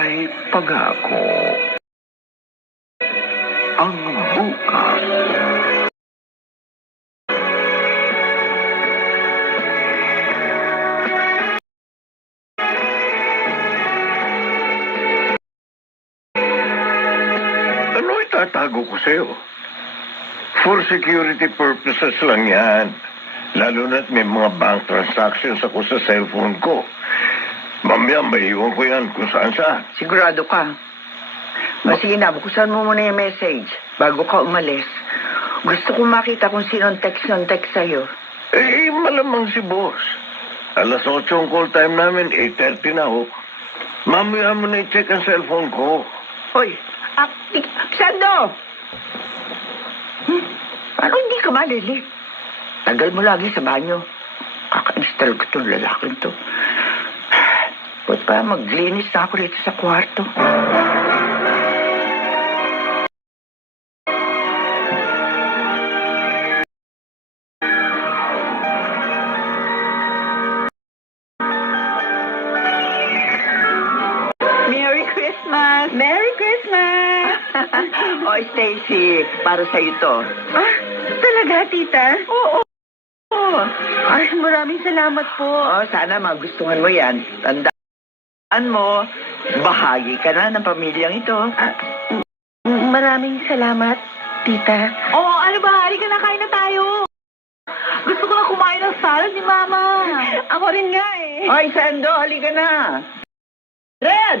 May pangako ang bukas. Ano itatago ko sa'yo? For security purposes lang yan. Lalo na't may mga bank transactions ako sa cellphone ko. Mamaya maiwan ko yan kung saan. Sigurado ka. Sige na, bukusan mo muna yung message bago ka umalis. Gusto ko makita kung sino ang text sa'yo. Malamang si boss. Alas 8 ang call time namin, 8:30 na ho. Mamaya mo na i-check ang cellphone ko. Hoy, Sando! Paano hindi ka malili? Tagal mo lagi sa banyo. Kaka-install ko itong lalaking to. Ba't pa maglinis na ako dito sa kwarto? Merry Christmas! Merry Christmas! Oy, Stacy, para sa ito. Ah, talaga, tita? Oo. Ay, maraming salamat po. Sana magustuhan mo yan. Tandaan mo, bahagi ka na ng pamilyang ito. Maraming salamat, tita. Oo, ano ba? Halika na, kain na tayo. Gusto ko na kumain ng salad ni Mama. Ako rin nga eh. Oy, Sando, halika na. Red!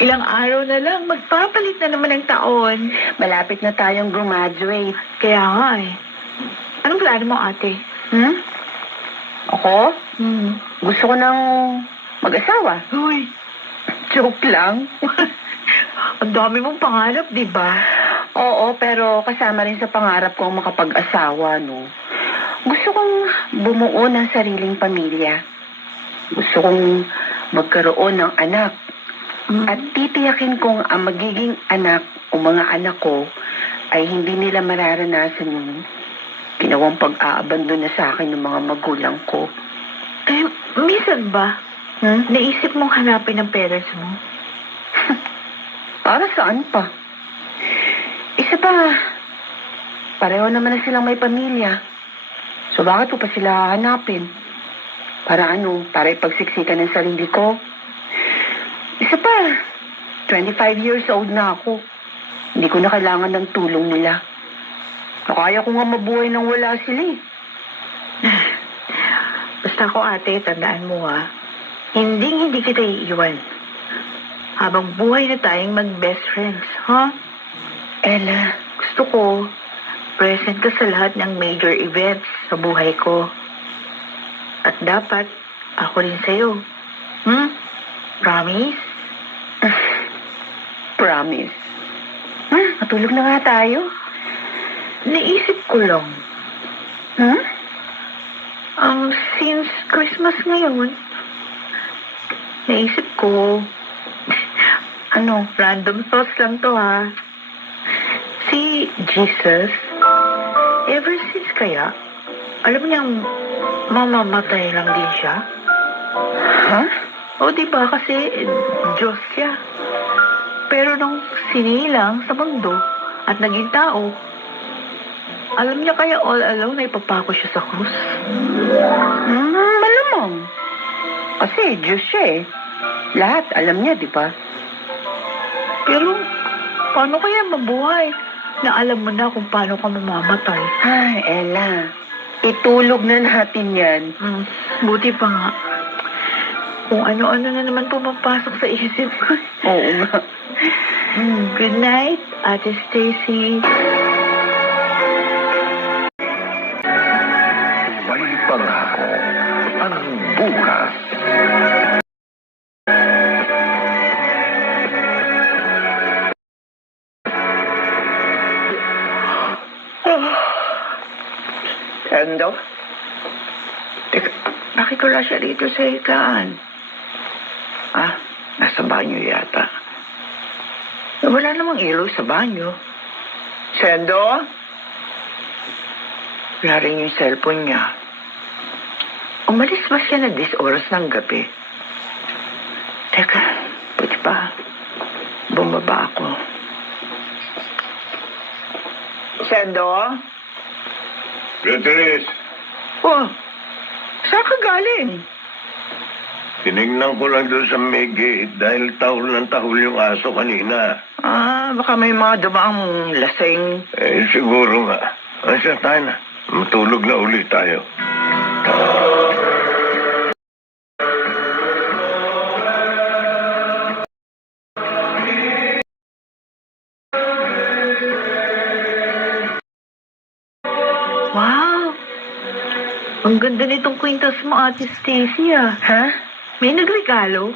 Ilang araw na lang, magpapalit na naman ang taon. Malapit na tayong graduate. Kaya nga eh. Anong plano mo, ate? Ako? Gusto ko nang mag-asawa. Uy, Joke lang. ang dami mong pangarap, di ba? Oo, pero kasama rin sa pangarap ko ang makapag-asawa, no? Gusto kong bumuo ng sariling pamilya. Gusto kong magkaroon ng anak. At titiyakin kong ang magiging anak o mga anak ko ay hindi nila mararanasan yung ginawang pag-aabandon na sa akin ng mga magulang ko. Minsan ba, naisip mong hanapin ang parents mo? Para saan pa? Isa pa, pareho naman na silang may pamilya. So bakit ko pa sila hanapin? Para ano? Para ipagsiksikan ng sarili ko? Isa pa, 25 years old na ako. Hindi ko na kailangan ng tulong nila. Kaya ko nga mabuhay nang wala sila eh. Basta ako, ate, tandaan mo hindi kita iiwan. Habang buhay na tayong mag-best friends, ha? Ella, Gusto ko, present ka sa lahat ng major events sa buhay ko. At dapat, ako rin sa'yo. Promise? promise. Matulog na nga tayo. Naisip ko lang. Since Christmas ngayon, naisip ko, random thoughts lang to Si Jesus, ever since kaya, alam niyang mamamatay lang din siya? O diba kasi Diyos siya. Pero nung sinilang sa mundo at naging tao, alam niya kaya all alone na ipapako siya sa krus? Malamang. Kasi Diyos siya eh. Lahat alam niya, di ba? Pero, paano kaya mabuhay na alam mo na kung paano ka mamamatay? Ay, Ella. Itulog na natin yan. Buti pa nga. Kung ano-ano na naman pumapasok sa isip ko. Oo nga. Good night, Ate Stacy. May pangako ang bukas. Endo? Teka, bakit wala siya dito sa higaan? Nasa banyo yata. Wala namang ilaw sa banyo. Sendo? Wala rin yung cellphone niya. Umalis ba siya na 10 oras ng gabi? Teka, pwede pa. Bumaba ako. Sendo? Beatrice, Oh, saan ka galing? tinignan ko lang doon sa may gate dahil tahol ng tahol yung aso kanina. Baka may mga dumaang lasing. Siguro nga. Siya tayo na. Matulog na ulit tayo. Wow! Ang ganda nitong kwintas mo, Ate Stacy, ah. Ha? May nagregalo?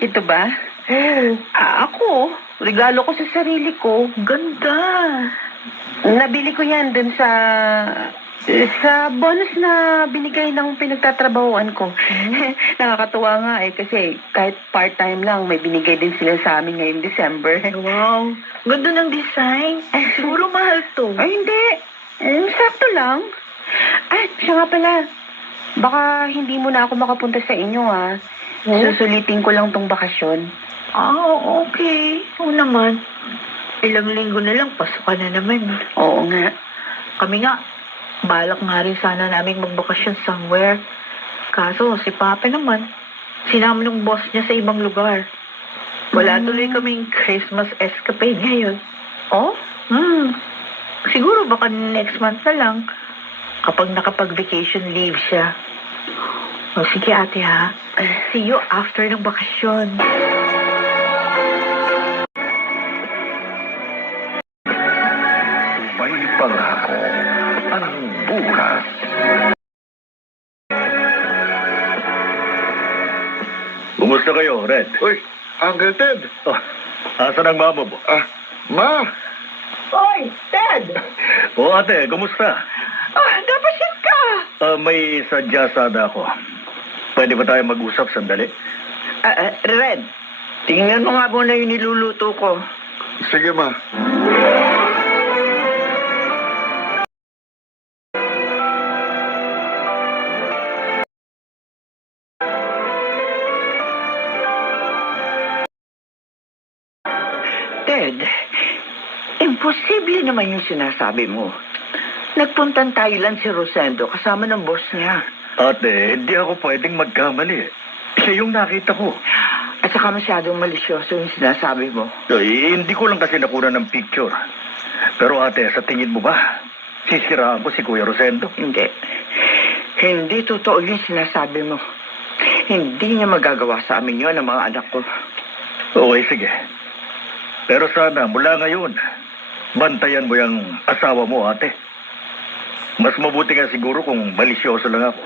Ito ba? Ako, regalo ko sa sarili ko. Ganda! Nabili ko yan dun sa bonus na binigay ng pinagtatrabahoan ko. Nakakatuwa nga kasi kahit part-time lang, may binigay din sila sa amin ngayong December. Wow! Ganda ng design. Siguro mahal to. Ay, hindi. Sakto lang. Ay, siya nga pala. Baka hindi mo na ako makapunta sa inyo, ha? Susulitin ko lang tong bakasyon. Okay. Oo naman. Ilang linggo na lang, pasukan na naman. Oo nga. Kami nga, balak nga rin sana namin magbakasyon somewhere. Kaso, si Papa naman, sinama ng boss niya sa ibang lugar. Wala tuloy kaming Christmas escapade ngayon. Oh? Siguro baka next month na lang, kapag nakapag-vacation leave siya. O sige ate ha, see you after ng bakasyon. May pangako ang bukas. Kumusta kayo, Red? Uy, Uncle Ted. Asan ang mama mo? Ma. Oy, Ted! Ate, kumusta? Napasyal ka! May sadya sana ako. Pwede ba tayo mag-usap sandali? Red, tingnan mo nga muna yung niluluto ko. Sige, ma. Ted, imposible naman yung sinasabi mo. Nagpuntang Thailand si Rosendo kasama ng boss niya. Ate, hindi ako pwedeng magkamali. Siya yung nakita ko. At saka masyadong malisyoso yung sinasabi mo. Hindi ko lang kasi nakuna ng picture. Pero ate, sa tingin mo ba, sisiraan ko si Kuya Rosendo? Hindi. Hindi totoo yung sinasabi mo. Hindi niya magagawa sa amin yun ang mga anak ko. Okay, sige. Pero sana, mula ngayon, bantayan mo yung asawa mo, ate. Mas mabuti nga siguro kung malisyoso lang ako.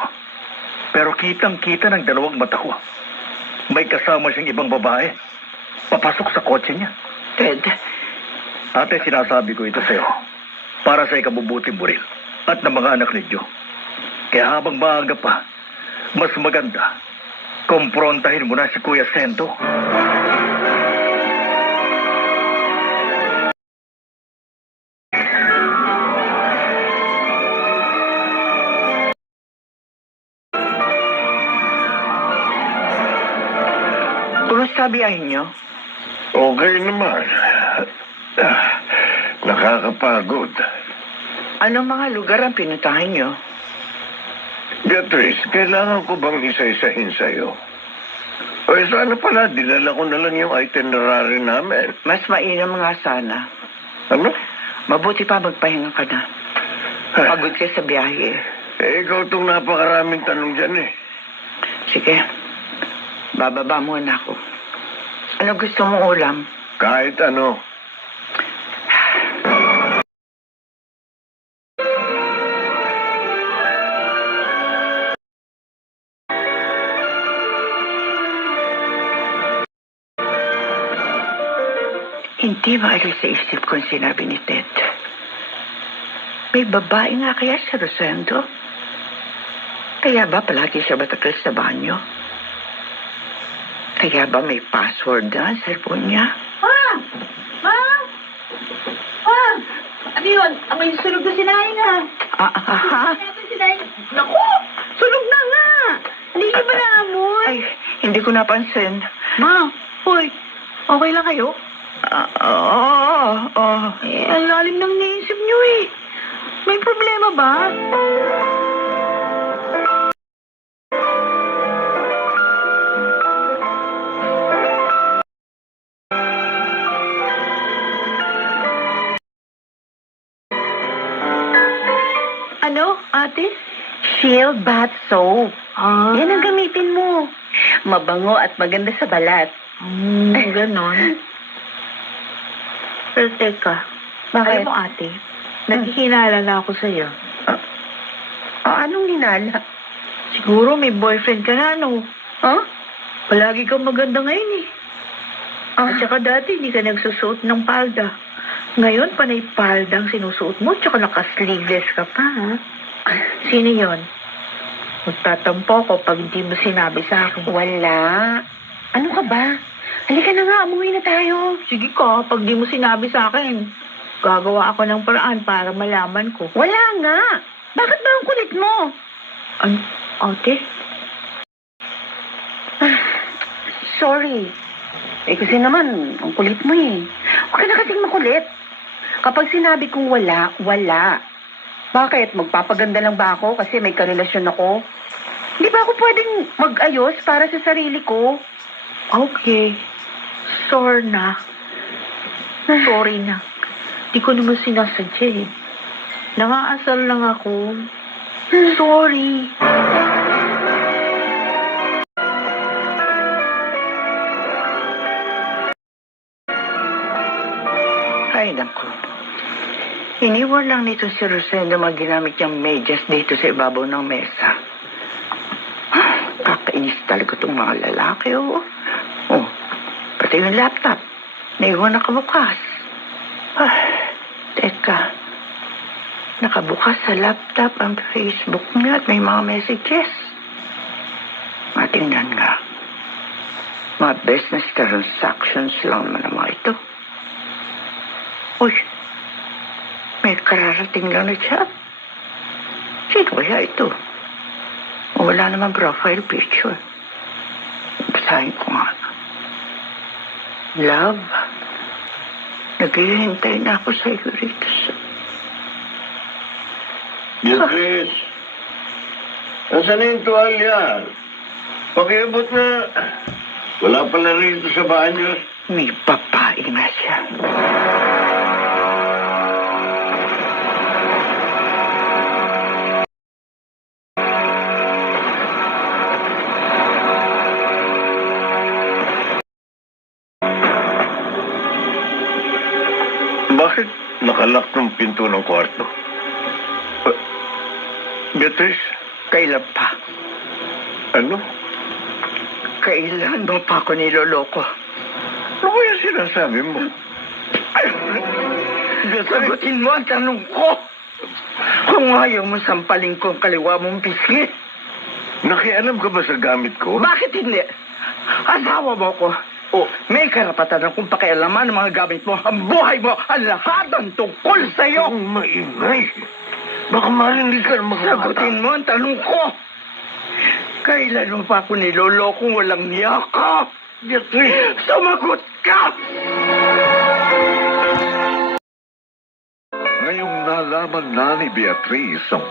Pero kitang-kita ng dalawang mata ko. May kasama siyang ibang babae. Papasok sa kotse niya. Ted, Ate, sinasabi ko ito sa'yo. Para sa ikabubuti mo rin. At ng mga anak ninyo. Kaya habang maaga pa, mas maganda, komprontahin mo na si Kuya Sento. kumusta biyahin niyo? Okay naman. Nakakapagod. Anong mga lugar ang pinuntahan niyo? Beatrice, kailangan ko bang isa-isahin sa'yo? O sana pala, dinala ko na lang yung itinerary namin. Mas mainam nga sana. Ano? Mabuti pa magpahinga ka na. Pagod ka sa biyahe. Ikaw itong napakaraming tanong dyan eh. Sige, bababa muna ako. Ano gusto mong ulam? Kahit ano. Hindi maalis sa isip ko ang sinabi ni Ted. May babae nga kaya si Rosendo? Kaya ba palagi siya batakil sa banyo? Kaya ba may password na ang cellphone niya? Ma! Ma! Ano yun? Amoy sunog na sinayang ha. Ha? Naku! Sunog na nga! Hindi niyo ba naamoy? Ay, hindi ko napansin. Ma, hoy, okay lang kayo? Oo. Eh, ang lalim ng naisip niyo eh. May problema ba? Ano, ate? Shield bath soap. Ah, Yan ang gamitin mo. Mabango at maganda sa balat. ganon. Pero teka, Bakit? alam mo ate, naghihinala na ako sa'yo. Anong hinala? Siguro may boyfriend ka na, no? Huh? Palagi kang maganda ngayon eh. At Ah, saka dati hindi ka nagsusuot ng palda. Ngayon, panay palda ang sinusuot mo, tsaka naka-sleeveless ka pa, ha? Sino yon? Magtatampo ko pag hindi mo sinabi sa akin. wala. Ano ka ba? Halika na nga, umuwi na tayo. Sige ka, pag di mo sinabi sa akin, gagawa ako ng paraan para malaman ko. Wala nga. Bakit ba ang kulit mo? Ate? Sorry. Eh kasi naman, ang kulit mo eh. Huwag ka na kasing makulit. Kapag sinabi kong wala, wala. Bakit? Magpapaganda lang ba ako kasi may karelasyon ako? Hindi ba ako pwedeng mag-ayos para sa sarili ko? Okay. Sorry na. Sorry na. Di ko naman sinasadya eh. Nangaasal lang ako. Sorry. Ay, naku. Iniwan lang nito si Rosendo ginamit niyang medyas dito sa ibabaw ng mesa. Kakainis talaga itong mga lalaki, oh. Oh, pati yung laptop. Naiwan nakabukas. Teka. Nakabukas sa laptop ang Facebook niya at may mga messages. Matingnan nga. Mga business transactions lang naman ang mga ito. Uy, may kararating lang na chat. Sino kaya ito? Wala naman profile picture. Basahin ko nga. Love, naghihintay na ako sa iyo rito. Beatrice, nasaan na yung tuwalya? Pakiabot na. Wala pala rito sa banyo. May babae nga siya. Bakit nakalak ng pinto ng kwarto? Beatrice, Kailan pa? ano? Kailan mo pa ako niloloko? Ano ba yung sinasabi mo? Sagutin mo ang tanong ko. Kung ayaw mo sampalin ko ang kaliwa mong pisngi, Nakialam ka ba sa gamit ko? bakit hindi? Asawa mo ko. O, may karapatan akong pakialaman ng mga gamit mo. Ang buhay mo, ang lahat ng tungkol sa'yo. Ang maingay. Baka marinig ka na makakata. Sagutin mo ang tanong ko. Kailan mo pa ako nilolokong walang niyaka? Beatrice, Sumagot ka! Ngayong nalaman na ni Beatrice ang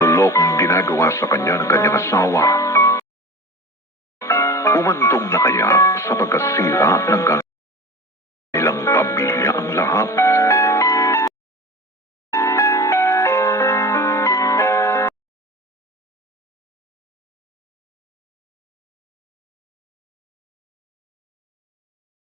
lolokong ginagawa sa kanya ng kanyang asawa, umantong na kaya sa pagkasira ng kanilang pamilya ang lahat.